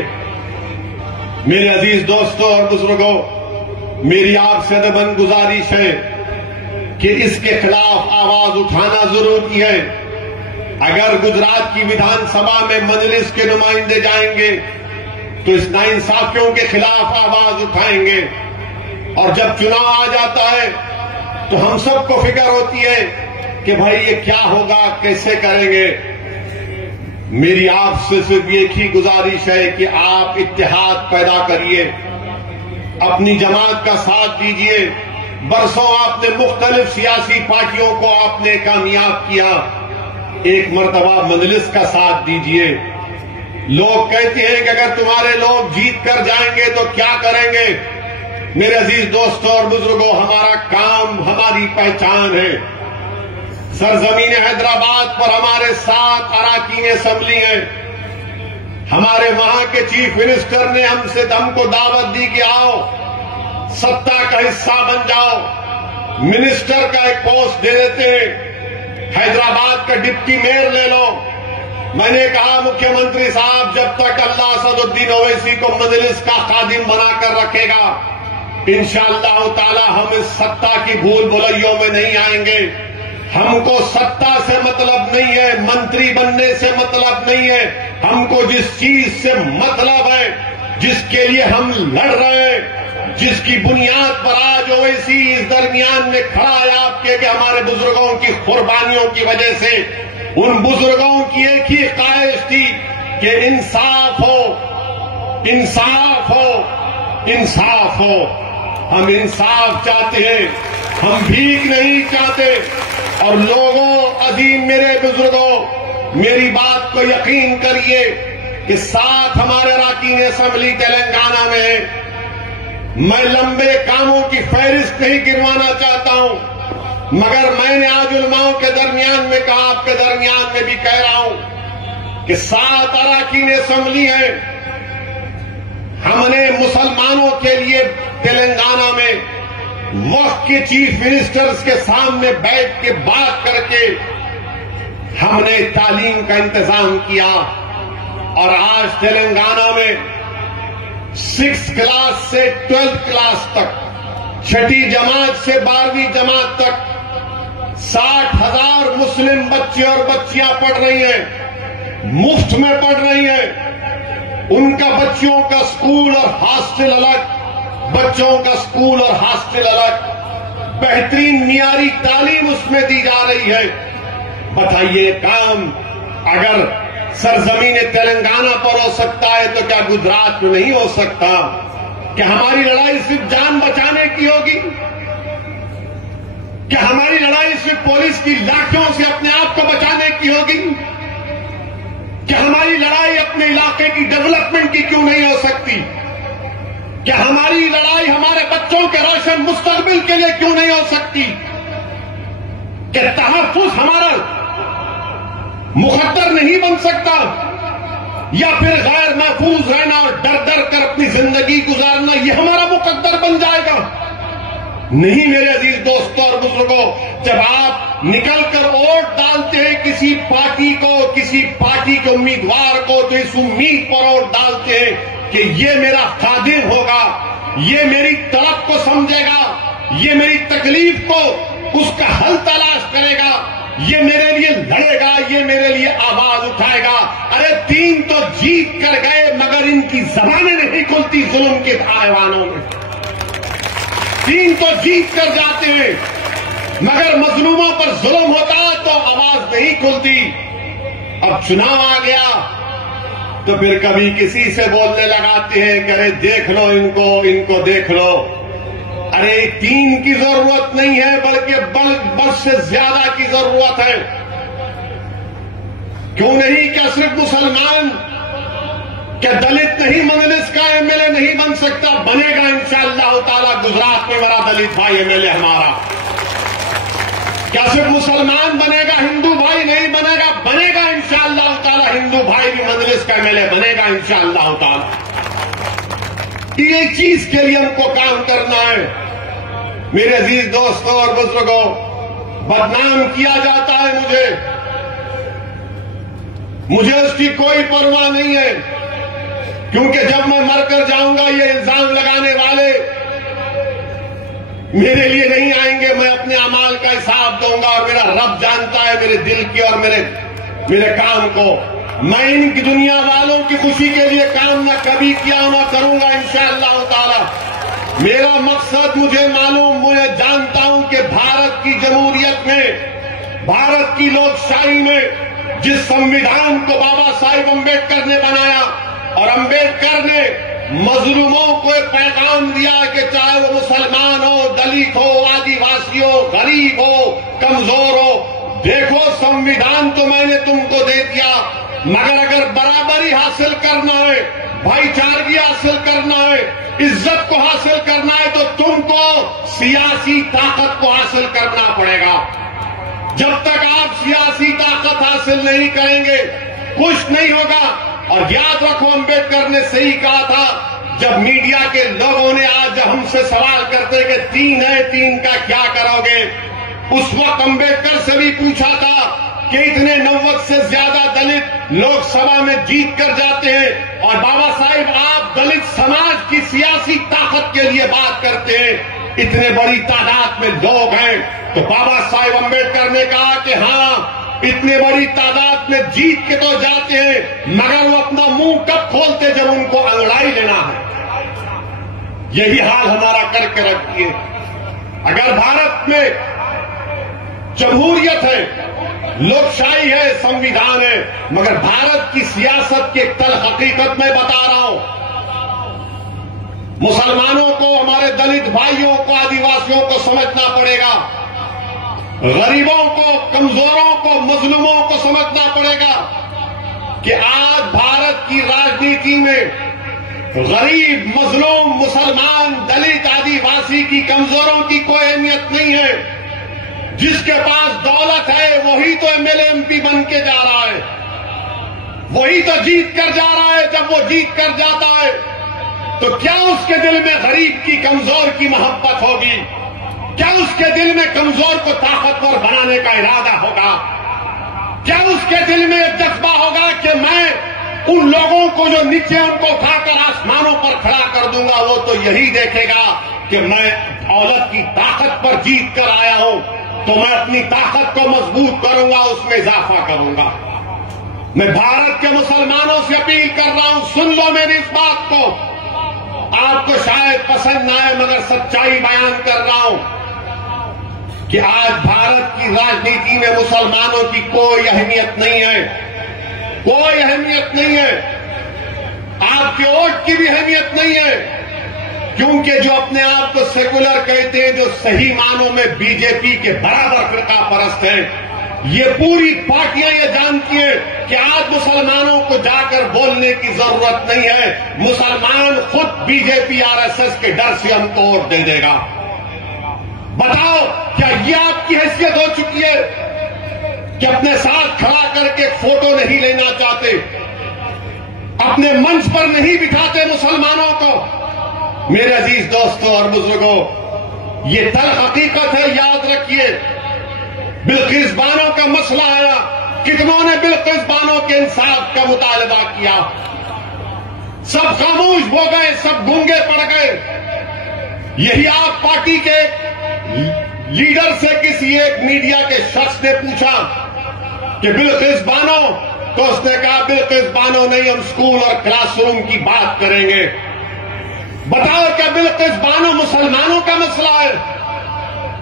मेरे अजीज दोस्तों और बुजुर्गों, मेरी आपसे अदबन गुजारिश है कि इसके खिलाफ आवाज उठाना जरूरी है। अगर गुजरात की विधानसभा में मजलिस के नुमाइंदे जाएंगे तो इस नाइंसाफियों के खिलाफ आवाज उठाएंगे। और जब चुनाव आ जाता है तो हम सबको फिक्र होती है कि भाई ये क्या होगा, कैसे करेंगे। मेरी आपसे सिर्फ एक ही गुजारिश है कि आप इत्तेहाद पैदा करिए, अपनी जमात का साथ दीजिए। बरसों आपने मुख्तलिफ सियासी पार्टियों को आपने कामयाब किया, एक मर्तबा मजलिस का साथ दीजिए। लोग कहते हैं कि अगर तुम्हारे लोग जीत कर जाएंगे तो क्या करेंगे। मेरे अजीज दोस्तों और बुजुर्गों, हमारा काम, हमारी पहचान है। सरजमीन हैदराबाद पर हमारे 7 अराकीन असेंबली हैं। हमारे वहां के चीफ मिनिस्टर ने हमको दावत दी कि आओ सत्ता का हिस्सा बन जाओ, मिनिस्टर का एक पोस्ट दे देते हैं, हैदराबाद का डिप्टी मेयर ले लो। मैंने कहा मुख्यमंत्री साहब, जब तक अल्लाह असदुद्दीन ओवैसी को मजलिस का खादिम बनाकर रखेगा, इंशाअल्लाह ताला हम इस सत्ता की भूल भुलैयों में नहीं आएंगे। हमको सत्ता से मतलब नहीं है, मंत्री बनने से मतलब नहीं है। हमको जिस चीज से मतलब है, जिसके लिए हम लड़ रहे हैं, जिसकी बुनियाद पर आज ओवैसी इस दरमियान में खड़ा है आपके, कि हमारे बुजुर्गों की कुर्बानियों की वजह से, उन बुजुर्गों की एक ही ख्वाहिश थी कि इंसाफ हो, इंसाफ हो, इंसाफ हो। हम इंसाफ चाहते हैं, हम भीख नहीं चाहते। और लोगों, अजीम मेरे बुजुर्गों, मेरी बात को यकीन करिए कि 7 हमारे अराकीन असेंबली तेलंगाना में है। मैं लंबे कामों की फहरिस्त नहीं गिनवाना चाहता हूं, मगर मैंने आज उलमाओं के दरमियान में कहा, आपके दरमियान में भी कह रहा हूं कि 7 अराकीन असेंबली है। हमने मुसलमानों के लिए तेलंगाना में वक्त के चीफ मिनिस्टर्स के सामने बैठ के बात करके हमने तालीम का इंतजाम किया। और आज तेलंगाना में 6th क्लास से 12th क्लास तक, 6ठी जमात से 12वीं जमात तक 60,000 मुस्लिम बच्चे और बच्चियां पढ़ रही हैं, मुफ्त में पढ़ रही हैं। उनका बच्चियों का स्कूल और हॉस्टल अलग, बच्चों का स्कूल और हॉस्टल अलग, बेहतरीन मियारी तालीम उसमें दी जा रही है। बताइए, काम अगर सरजमीन तेलंगाना पर हो सकता है तो क्या गुजरात में नहीं हो सकता? क्या हमारी लड़ाई सिर्फ जान बचाने की होगी? क्या हमारी लड़ाई सिर्फ पुलिस की लाठियों से अपने आप को बचाने की होगी? क्या हमारी लड़ाई अपने इलाके की डेवलपमेंट की क्यों नहीं हो सकती? क्या हमारी लड़ाई हमारे बच्चों के रोशन मुस्तकबिल के लिए क्यों नहीं हो सकती? क्या तहफ्फुज़ हमारा मुकद्दर नहीं बन सकता? या फिर गैर महफूज रहना और डर डर कर अपनी जिंदगी गुजारना ये हमारा मुकद्दर बन जाएगा? नहीं मेरे अजीज दोस्तों और बुजुर्गों, जब आप निकलकर वोट डालते हैं किसी पार्टी को, किसी पार्टी के उम्मीदवार को, तो इस उम्मीद पर वोट डालते हैं कि ये मेरा खादिम होगा, ये मेरी तलब को समझेगा, ये मेरी तकलीफ को उसका हल तलाश करेगा, ये मेरे लिए लड़ेगा, ये मेरे लिए आवाज उठाएगा। अरे 3 तो जीत कर गए, मगर इनकी जबानें नहीं खुलती जुल्म के आयवानों में। 3 तो जीत कर जाते हैं, मगर मजलूमों पर जुल्म होता तो आवाज नहीं खुलती। अब चुनाव आ गया तो फिर कभी किसी से बोलने लगाते हैं कि अरे देख लो इनको देख लो। अरे 3 की जरूरत नहीं है, बल्कि बल से ज्यादा की जरूरत है। क्यों नहीं? क्या सिर्फ मुसलमान, क्या दलित नहीं मजलिस का एमएलए नहीं बन सकता? बनेगा इंशाअल्लाह ताला। गुजरात में बड़ा दलित भाई एमएलए हमारा। क्या सिर्फ मुसलमान बनेगा, हिंदू भाई नहीं बनेगा? बनेगा इंशाअल्लाह ताला। हिंदू भाई भी मजलिस का एमएलए बनेगा इंशाअल्लाह ताला। ये चीज के लिए हमको काम करना है। मेरे अजीज दोस्तों और बुजुर्गों, बदनाम किया जाता है मुझे उसकी कोई परवाह नहीं है, क्योंकि जब मैं मरकर जाऊंगा ये इल्जाम लगाने वाले मेरे लिए नहीं आएंगे। मैं अपने अमाल का हिसाब दूंगा और मेरा रब जानता है मेरे दिल की और मेरे काम को। मैं इनकी दुनिया वालों की खुशी के लिए काम न कभी किया न करूंगा इंशाअल्लाह ताला। मेरा मकसद मुझे मालूम, मुझे जानता हूं कि भारत की जमहूरियत में, भारत की लोकशाही में जिस संविधान को बाबा साहिब अम्बेडकर ने बनाया, और अम्बेडकर ने मजलूमों को एक पैगाम दिया कि चाहे वो मुसलमान हो, दलित हो, आदिवासी हो, गरीब हो, कमजोर हो, देखो संविधान तो मैंने तुमको दे दिया, मगर अगर बराबरी हासिल करना है, भाईचारगी हासिल करना है, इज्जत को हासिल करना है, तो तुमको सियासी ताकत को हासिल करना पड़ेगा। जब तक आप सियासी ताकत हासिल नहीं करेंगे कुछ नहीं होगा। और याद रखो, अम्बेडकर ने सही कहा था। जब मीडिया के लोगों ने आज हमसे सवाल करते कि 3 है, 3 का क्या करोगे, उस वक्त अम्बेडकर से भी पूछा था कि इतने 90 से ज्यादा दलित लोकसभा में जीत कर जाते हैं, और बाबा साहिब आप दलित समाज की सियासी ताकत के लिए बात करते हैं, इतने बड़ी तादाद में लोग हैं। तो बाबा साहिब अम्बेडकर ने कहा कि हाँ, इतनी बड़ी तादाद में जीत के तो जाते हैं, मगर वो अपना मुंह कब खोलते, जब उनको अंगड़ाई लेना है। यही हाल हमारा करके रखिए। अगर भारत में जमहूरियत है, लोकशाही है, संविधान है, मगर भारत की सियासत की तल हकीकत मैं बता रहा हूं। मुसलमानों को, हमारे दलित भाइयों को, आदिवासियों को समझना पड़ेगा, गरीबों को, कमजोरों को, मजलूमों को समझना पड़ेगा कि आज भारत की राजनीति में गरीब, मजलूम, मुसलमान, दलित, आदिवासी की, कमजोरों की कोई अहमियत नहीं है। जिसके पास दौलत है वही तो एमएलए एमपी बन के जा रहा है, वही तो जीत कर जा रहा है। जब वो जीत कर जाता है तो क्या उसके दिल में गरीब की, कमजोर की मोहब्बत होगी? क्या उसके दिल में कमजोर को ताकतवर बनाने का इरादा होगा? क्या उसके दिल में एक जज्बा होगा कि मैं उन लोगों को जो नीचे, उनको उठाकर आसमानों पर खड़ा कर दूंगा? वो तो यही देखेगा कि मैं औलत की ताकत पर जीत कर आया हूं, तो मैं अपनी ताकत को मजबूत करूंगा, उसमें इजाफा करूंगा। मैं भारत के मुसलमानों से अपील कर रहा हूं, सुन लो मेरी इस बात को। आपको शायद पसंद ना आए, मगर सच्चाई बयान कर रहा हूं कि आज भारत की राजनीति में मुसलमानों की कोई अहमियत नहीं है, कोई अहमियत नहीं है। आपके वोट की भी अहमियत नहीं है, क्योंकि जो अपने आप को सेकुलर कहते हैं, जो सही मानों में बीजेपी के बराबर फिरका परस्त है, ये पूरी पार्टियां ये जानती हैं कि आज मुसलमानों को जाकर बोलने की जरूरत नहीं है। मुसलमान खुद बीजेपी, आरएसएस के डर से हमको वोट दे देगा। बताओ, क्या ये आपकी हैसियत हो चुकी है कि अपने साथ खड़ा करके फोटो नहीं लेना चाहते, अपने मंच पर नहीं बिठाते मुसलमानों को? मेरे अजीज दोस्तों और बुजुर्गों, ये तल हकीकत है, याद रखिए। बिल्किस बानो का मसला आया, कितनों ने बिल्किस बानो के इंसाफ का मुतालबा किया? सब खामोश हो गए, सब गूंगे पड़ गए। यही आप पार्टी के लीडर से किसी एक मीडिया के शख्स ने पूछा कि बिल्किस बानो, तो उसने कहा बिल्किस बानो नहीं, हम स्कूल और क्लासरूम की बात करेंगे। बताओ, क्या बिल्किस बानो मुसलमानों का मसला है?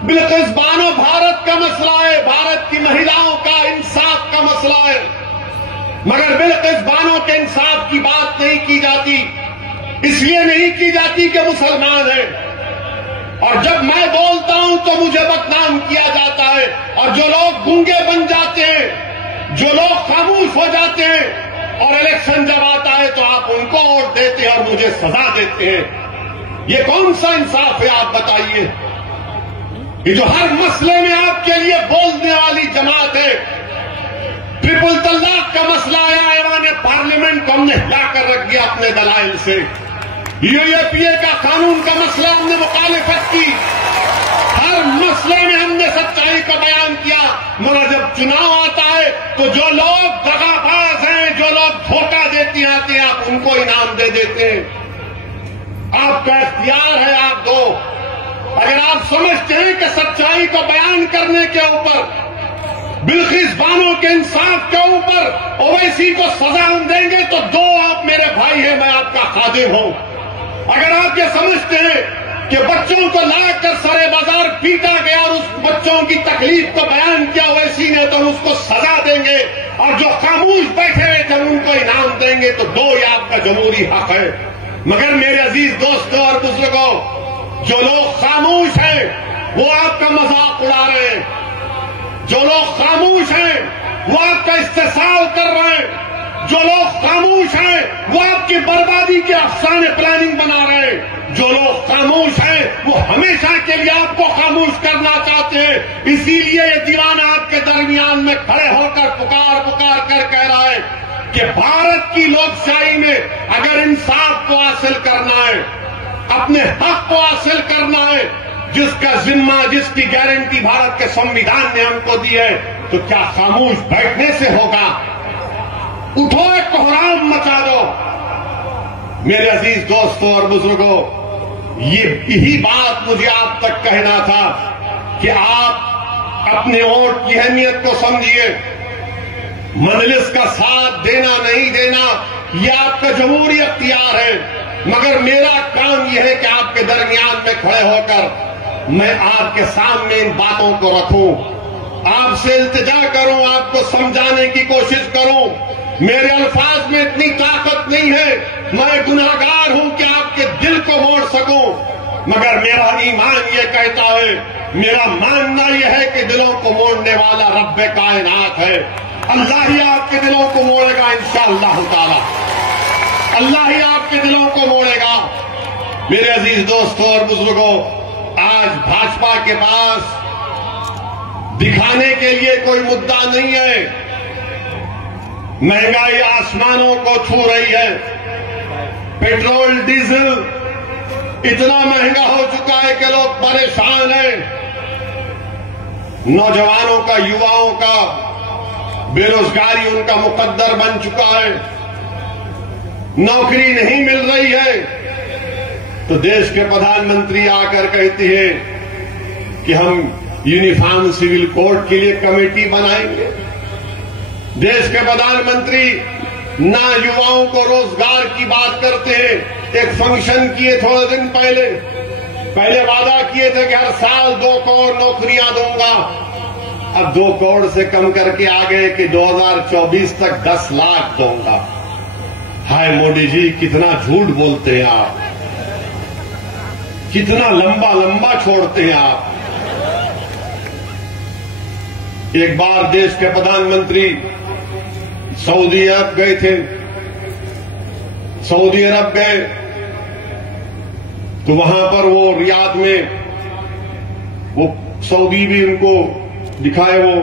बिल्किस बानो भारत का मसला है, भारत की महिलाओं का इंसाफ का मसला है। मगर बिल्किस बानो के इंसाफ की बात नहीं की जाती, इसलिए नहीं की जाती कि मुसलमान है। और जब मैं बोलता हूं तो मुझे बदनाम किया जाता है, और जो लोग गूंगे बन जाते हैं, जो लोग खामोश हो जाते हैं, और इलेक्शन जब आता है तो आप उनको वोट देते हैं और मुझे सजा देते हैं। ये कौन सा इंसाफ है, आप बताइए? ये जो हर मसले में आपके लिए बोलने वाली जमात है। ट्रिपल तलाक का मसला आया, ऐवान पार्लियामेंट को हमने हिलाकर रख दिया अपने दलाइल से। यूएपीए का कानून का मसला हमने मुखालिफत की, हर मसले में हमने सच्चाई का बयान किया। मगर जब चुनाव आता है तो जो लोग दगाबाज हैं, जो लोग धोखा देते आते हैं, आप उनको इनाम दे देते हैं। आपका इख्तियार है, आप दो। अगर आप समझते हैं कि सच्चाई को बयान करने के ऊपर, बिल्किस बानो के इंसाफ के ऊपर ओवैसी को सजा हम देंगे, तो दो, आप मेरे भाई हैं, मैं आपका खादिम हूं। अगर आप ये समझते हैं कि बच्चों को लाकर सरे बाजार पीटा गया और उस बच्चों की तकलीफ को बयान किया ओवैसी ने, तो हम उसको सजा देंगे, और जो खामोश बैठे हैं जब उनको इनाम देंगे तो दो ही आपका जमहूरी हक है। मगर मेरे अजीज दोस्तों और बुजुर्गों, जो लोग खामोश हैं वो आपका मजाक उड़ा रहे हैं, जो लोग खामोश हैं वो आपका इस्तेसाल कर रहे हैं, जो लोग खामोश हैं वो आपकी बर्बादी के अफसाने प्लानिंग बना रहे हैं, जो लोग खामोश हैं वो हमेशा के लिए आपको खामोश करना चाहते हैं। इसीलिए ये दीवाना आपके दरमियान में खड़े होकर पुकार पुकार कर कह रहा है कि भारत की लोकशाही में अगर इंसाफ को हासिल करना है, अपने हक को हासिल करना है, जिसका जिम्मा, जिसकी गारंटी भारत के संविधान ने हमको दी है, तो क्या खामोश बैठने से होगा? उठो, एक कोहराम मचा दो। मेरे अजीज दोस्तों और बुजुर्गों, यही बात मुझे आप तक कहना था कि आप अपने वोट की अहमियत को समझिए। मजलिस का साथ देना नहीं देना यह आपका जमहूरी अख्तियार है, मगर मेरा काम यह है कि आपके दरमियान में खड़े होकर मैं आपके सामने इन बातों को रखूं, आपसे इल्तिजा करूं, आपको समझाने की कोशिश करूं। मेरे अल्फाज में इतनी ताकत नहीं है, मैं गुनाहगार हूं कि आपके दिल को मोड़ सकूं, मगर मेरा ईमान यह कहता है, मेरा मानना यह है कि दिलों को मोड़ने वाला रब्बे कायनात है। अल्लाह ही आपके दिलों को मोड़ेगा इंशाअल्लाह ताला, अल्लाह ही आपके दिलों को मोड़ेगा। मेरे अजीज दोस्तों और बुजुर्गों, आज भाजपा के पास दिखाने के लिए कोई मुद्दा नहीं है। महंगाई आसमानों को छू रही है, पेट्रोल डीजल इतना महंगा हो चुका है कि लोग परेशान हैं। नौजवानों का, युवाओं का बेरोजगारी उनका मुकद्दर बन चुका है, नौकरी नहीं मिल रही है। तो देश के प्रधानमंत्री आकर कहती है कि हम यूनिफॉर्म सिविल कोड के लिए कमेटी बनाएंगे। देश के प्रधानमंत्री ना युवाओं को रोजगार की बात करते हैं। एक फंक्शन किए थोड़े दिन पहले वादा किए थे कि हर साल 2 करोड़ नौकरियां दूंगा, अब 2 करोड़ से कम करके आ गए कि 2024 तक 10 लाख दूंगा। हाय मोदी जी, कितना झूठ बोलते हैं आप, कितना लंबा लंबा छोड़ते हैं आप। एक बार देश के प्रधानमंत्री सऊदी अरब गए थे, सऊदी अरब गए तो वहां पर वो रियाद में वो सऊदी भी उनको दिखाए, वो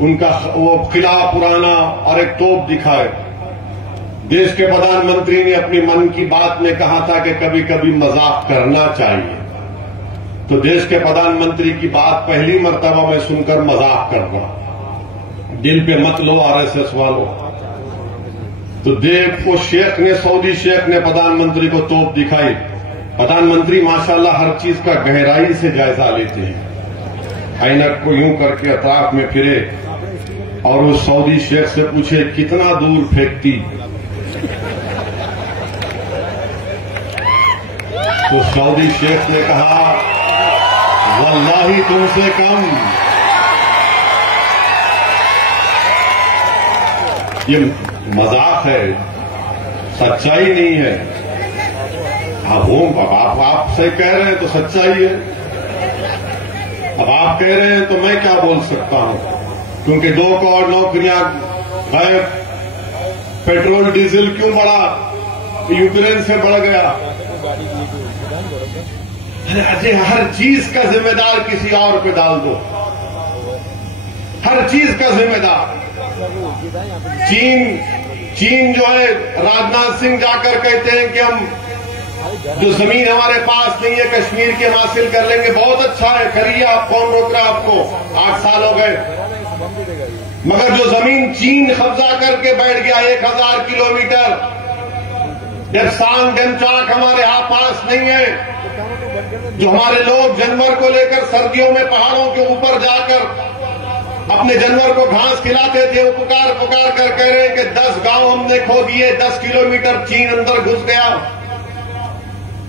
उनका वो किला पुराना और एक तोप दिखाए। देश के प्रधानमंत्री ने अपनी मन की बात में कहा था कि कभी कभी मजाक करना चाहिए। तो देश के प्रधानमंत्री की बात पहली मर्तबा मैं सुनकर मजाक कर रहा, दिल पे मत लो आरएसएस वालों। तो देखो शेख ने, सऊदी शेख ने प्रधानमंत्री को तोप दिखाई। प्रधानमंत्री माशाल्लाह हर चीज का गहराई से जायजा लेते हैं। ऐनक को यूं करके अताफ में फिरे और उस सऊदी शेख से पूछे कितना दूर फेंकती, तो सऊदी शेख ने कहा वल्लाही तुमसे कम। ये मजाक है, सच्चाई नहीं है। अब आप से कह रहे हैं तो सच्चाई है, अब आप कह रहे हैं तो मैं क्या बोल सकता हूं, क्योंकि 2 करोड़ नौकरियां गायब। पेट्रोल डीजल क्यों बढ़ा? यूक्रेन से बढ़ गया। अरे हर चीज का जिम्मेदार किसी और पे डाल दो, हर चीज का जिम्मेदार। चीन जो है, राजनाथ सिंह जाकर कहते हैं कि हम जो जमीन हमारे पास नहीं है कश्मीर की हम हासिल कर लेंगे। बहुत अच्छा है, करिए आप, कौन रोक रहा है आपको? 8 साल हो गए। मगर जो जमीन चीन कब्जा करके बैठ गया 1000 किलोमीटर, जब सांग डेमचाक हमारे यहाँ पास नहीं है, जो हमारे लोग जानवर को लेकर सर्दियों में पहाड़ों के ऊपर जाकर अपने जानवर को घास खिलाते थे, वो पुकार पुकार कर कह रहे हैं कि 10 गांव हमने खो दिए, 10 किलोमीटर चीन अंदर घुस गया।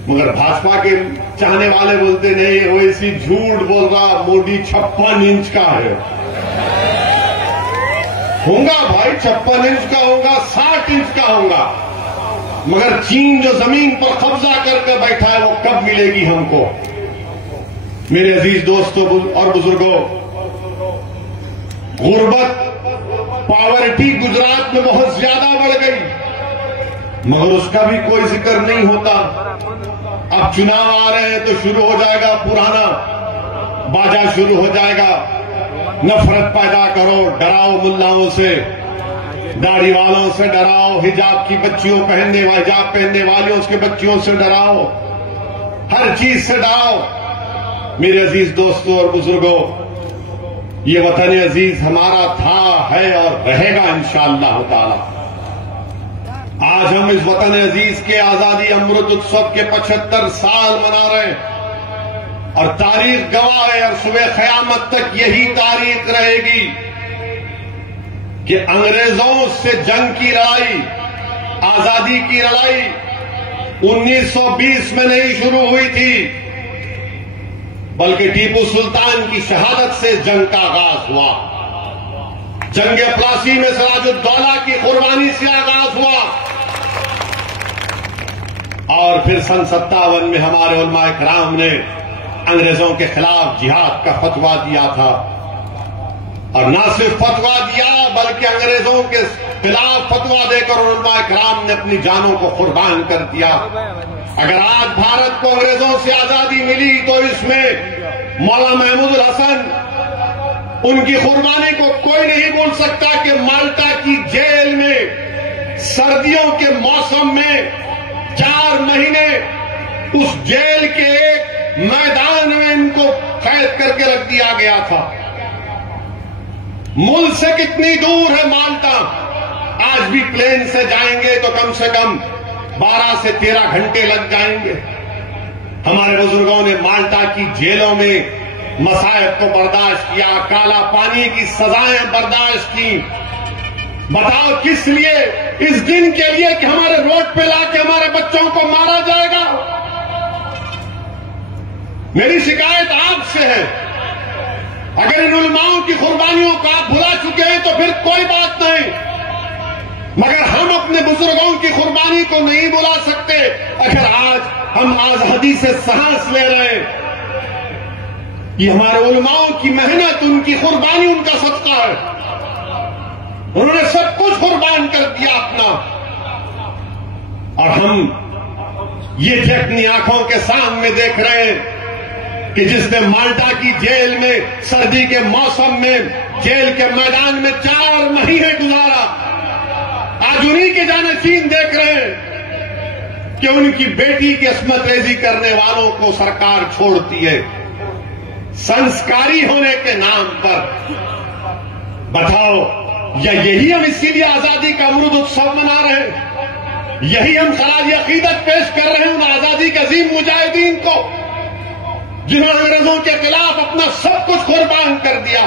मगर भाजपा के चाहने वाले बोलते नहीं, वो इसी झूठ बोल रहा, मोदी 56 इंच का है। होगा भाई 56 इंच का होगा, 60 इंच का होगा, मगर चीन जो जमीन पर कब्जा करके बैठा है वो कब मिलेगी हमको। मेरे अजीज दोस्तों और बुजुर्गों, गुर्बत, पॉवर्टी गुजरात में बहुत ज्यादा बढ़ गई, मगर उसका भी कोई जिक्र नहीं होता। अब चुनाव आ रहे हैं तो शुरू हो जाएगा पुराना बाजा, शुरू हो जाएगा, नफरत पैदा करो, डराओ मुल्लाओं से, दाढ़ी वालों से डराओ, हिजाब की बच्चियों हिजाब पहनने वालियों के बच्चियों से डराओ, हर चीज से डराओ। मेरे अजीज दोस्तों और बुजुर्गों, ये वतन अजीज हमारा था, है और रहेगा इंशाअल्लाह ताला। आज हम इस वतन अजीज के आजादी अमृत उत्सव के 75 साल मना रहे हैं और तारीख गवाह है और सुबह क़यामत तक यही तारीख रहेगी कि अंग्रेजों से जंग की लड़ाई, आजादी की लड़ाई 1920 में नहीं शुरू हुई थी, बल्कि टीपू सुल्तान की शहादत से जंग का आगाज हुआ। जंग प्लासी में सिराजुद्दौला की कुर्बानी से आगाज हुआ और फिर सन 57 में हमारे उलमाए किराम ने अंग्रेजों के खिलाफ जिहाद का फतवा दिया था और न सिर्फ फतवा दिया बल्कि अंग्रेजों के खिलाफ फतवा देकर उलमाए किराम ने अपनी जानों को कुर्बान कर दिया। अगर आज भारत को अंग्रेजों से आजादी मिली तो इसमें मौलाना महमूद हसन, उनकी कुर्बानी को कोई नहीं भूल सकता कि माल्टा की जेल में सर्दियों के मौसम में 4 महीने उस जेल के एक मैदान में इनको कैद करके रख दिया गया था। मुल्क से कितनी दूर है माल्टा, आज भी प्लेन से जाएंगे तो कम से कम 12 से 13 घंटे लग जाएंगे। हमारे बुजुर्गों ने माल्टा की जेलों में मसाइब को बर्दाश्त किया, काला पानी की सजाएं बर्दाश्त की। बताओ किस लिए? इस दिन के लिए कि हमारे रोड पे लाके हमारे बच्चों को मारा जाएगा। मेरी शिकायत आपसे है, अगर इन उलमाओं की कुर्बानियों को आप भुला चुके हैं तो फिर कोई बात नहीं, मगर हम अपने बुजुर्गों की कुर्बानी को नहीं भुला सकते। अगर आज हम आजादी से सांस ले रहे हैं, ये हमारे उलमाओं की मेहनत, उनकी कुर्बानी, उनका सदका है। उन्होंने सब कुछ कुर्बान कर दिया अपना, और हम ये अपनी आंखों के सामने देख रहे हैं कि जिसने माल्टा की जेल में सर्दी के मौसम में जेल के मैदान में 4 महीने गुजारा, आज उन्हीं के जानशीन देख रहे हैं कि उनकी बेटी की अस्मत रेजी करने वालों को सरकार छोड़ती है संस्कारी होने के नाम पर। बताओ, या यही हम इसीलिए आजादी का अमृत उत्सव मना रहे हैं, यही हम खराज अकीदत पेश कर रहे हैं उन आजादी के अजीम मुजाहिदीन को जिन्होंने अंग्रेजों के खिलाफ अपना सब कुछ कुर्बान कर दिया।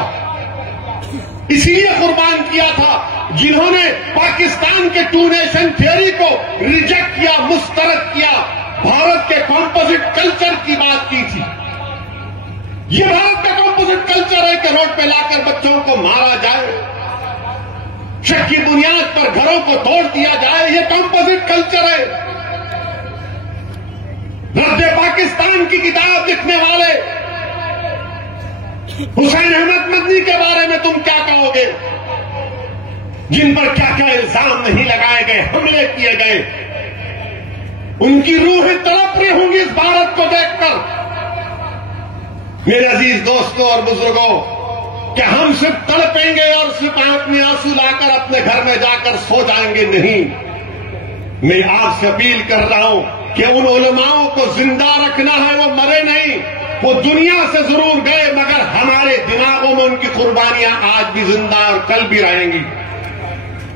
इसीलिए कुर्बान किया था जिन्होंने पाकिस्तान के 2 नेशन थियरी को रिजेक्ट किया, मुस्तरद किया, भारत के कॉम्पोजिट कल्चर की बात की थी। ये भारत का कॉम्पोजिट कल्चर है कि रोड पे लाकर बच्चों को मारा जाए, शक की बुनियाद पर घरों को तोड़ दिया जाए, ये कॉम्पोजिट कल्चर है। रद्द पाकिस्तान की किताब लिखने वाले हुसैन अहमद मदनी के बारे में तुम क्या कहोगे, जिन पर क्या क्या इल्जाम नहीं लगाए गए, हमले किए गए। उनकी रूहें तड़प रही होंगी इस भारत को देखकर। मेरे अजीज दोस्तों और बुजुर्गों, क्या हम सिर्फ तड़पेंगे और सिर्फ आंख में आंसू लाकर अपने घर में जाकर सो जाएंगे? नहीं, मैं आपसे अपील कर रहा हूं कि उन उलमाओं को जिंदा रखना है, वो मरे नहीं, वो दुनिया से जरूर गए मगर हमारे दिमागों में उनकी कुर्बानियां आज भी जिंदा और कल भी रहेंगी।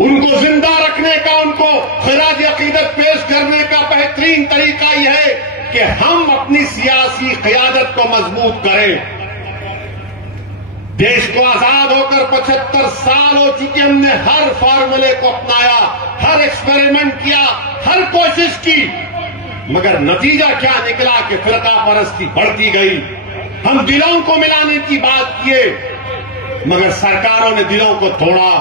उनको जिंदा रखने का, उनको खिराज अकीदत पेश करने का बेहतरीन तरीका यह है कि हम अपनी सियासी क़यादत को मजबूत करें। देश को आजाद होकर 75 साल हो चुके, हमने हर फार्मूले को अपनाया, हर एक्सपेरिमेंट किया, हर कोशिश की, मगर नतीजा क्या निकला कि फिरका परस्ती बढ़ती गई। हम दिलों को मिलाने की बात किए मगर सरकारों ने दिलों को तोड़ा।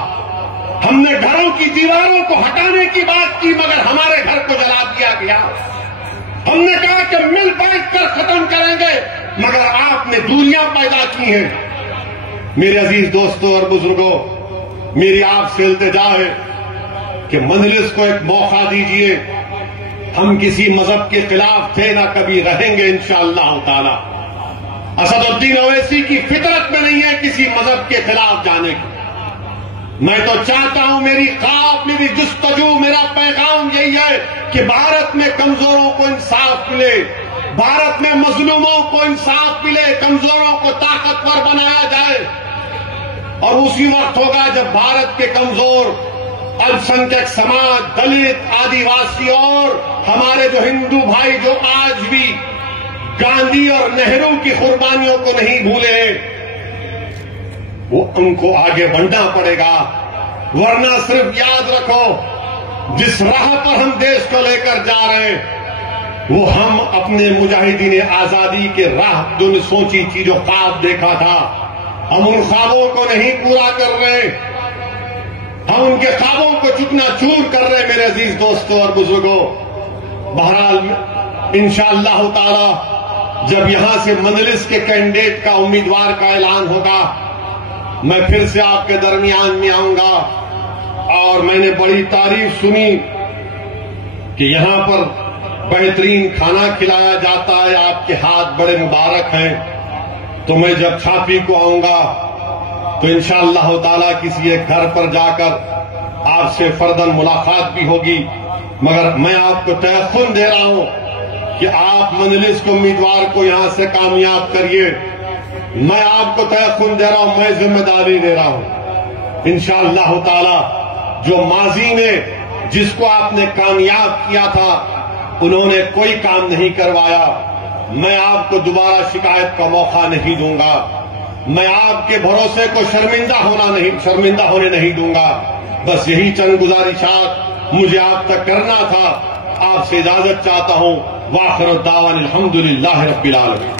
हमने घरों की दीवारों को हटाने की बात की, मगर हमारे घर को जला दिया गया। हमने कहा कि मिल बैठ कर खत्म करेंगे, मगर आपने दूरियां पैदा की हैं। मेरे अजीज दोस्तों और बुजुर्गों, मेरी आपसे इल्तिजा है कि मजलिस को एक मौका दीजिए। हम किसी मजहब के खिलाफ थे, ना कभी रहेंगे इंशाअल्लाह ताला। असदुद्दीन ओवैसी की फितरत में नहीं है किसी मजहब के खिलाफ जाने की। मैं तो चाहता हूं, मेरी ख्वाब, मेरी जुस्तजू, मेरा पैगाम यही है कि भारत में कमजोरों को इंसाफ मिले, भारत में मजलूमों को इंसाफ मिले, कमजोरों को ताकतवर बनाया जाए। और उसी वक्त होगा जब भारत के कमजोर अल्पसंख्यक समाज, दलित, आदिवासी और हमारे जो हिंदू भाई जो आज भी गांधी और नेहरू की कुर्बानियों को नहीं भूले हैं, वो उनको आगे बढ़ना पड़ेगा। वरना सिर्फ याद रखो, जिस राह पर हम देश को लेकर जा रहे हैं, वो हम अपने मुजाहिदीन आजादी के राह जो ने सोची थी, जो ख्वाब देखा था, हम उन ख्वाबों को नहीं पूरा कर रहे, हम उनके ख्वाबों को चुकना चूर कर रहे। मेरे अजीज दोस्तों और बुजुर्गों, बहरहाल इंशाअल्लाह ताला जब यहां से मजलिस के कैंडिडेट का, उम्मीदवार का ऐलान होगा, मैं फिर से आपके दरमियान में आऊंगा। और मैंने बड़ी तारीफ सुनी कि यहां पर बेहतरीन खाना खिलाया जाता है, आपके हाथ बड़े मुबारक हैं। तो मैं जब छापी को आऊंगा तो इंशाअल्लाह ताला किसी एक घर पर जाकर आपसे फर्दन मुलाकात भी होगी। मगर मैं आपको तयख्खुन दे रहा हूं कि आप मजलिस के उम्मीदवार को यहां से कामयाब करिए। मैं आपको तयख्खुन दे रहा हूं, मैं जिम्मेदारी दे रहा हूं। इंशाअल्लाह ताला जो माजी में जिसको आपने कामयाब किया था, उन्होंने कोई काम नहीं करवाया, मैं आपको दोबारा शिकायत का मौका नहीं दूंगा। मैं आपके भरोसे को शर्मिंदा होने नहीं दूंगा। बस यही चंद गुजारिशात मुझे आप तक करना था। आपसे इजाजत चाहता हूं। वाखिर दावान अल्हम्दुलिल्लाह रब्बिल आलमीन।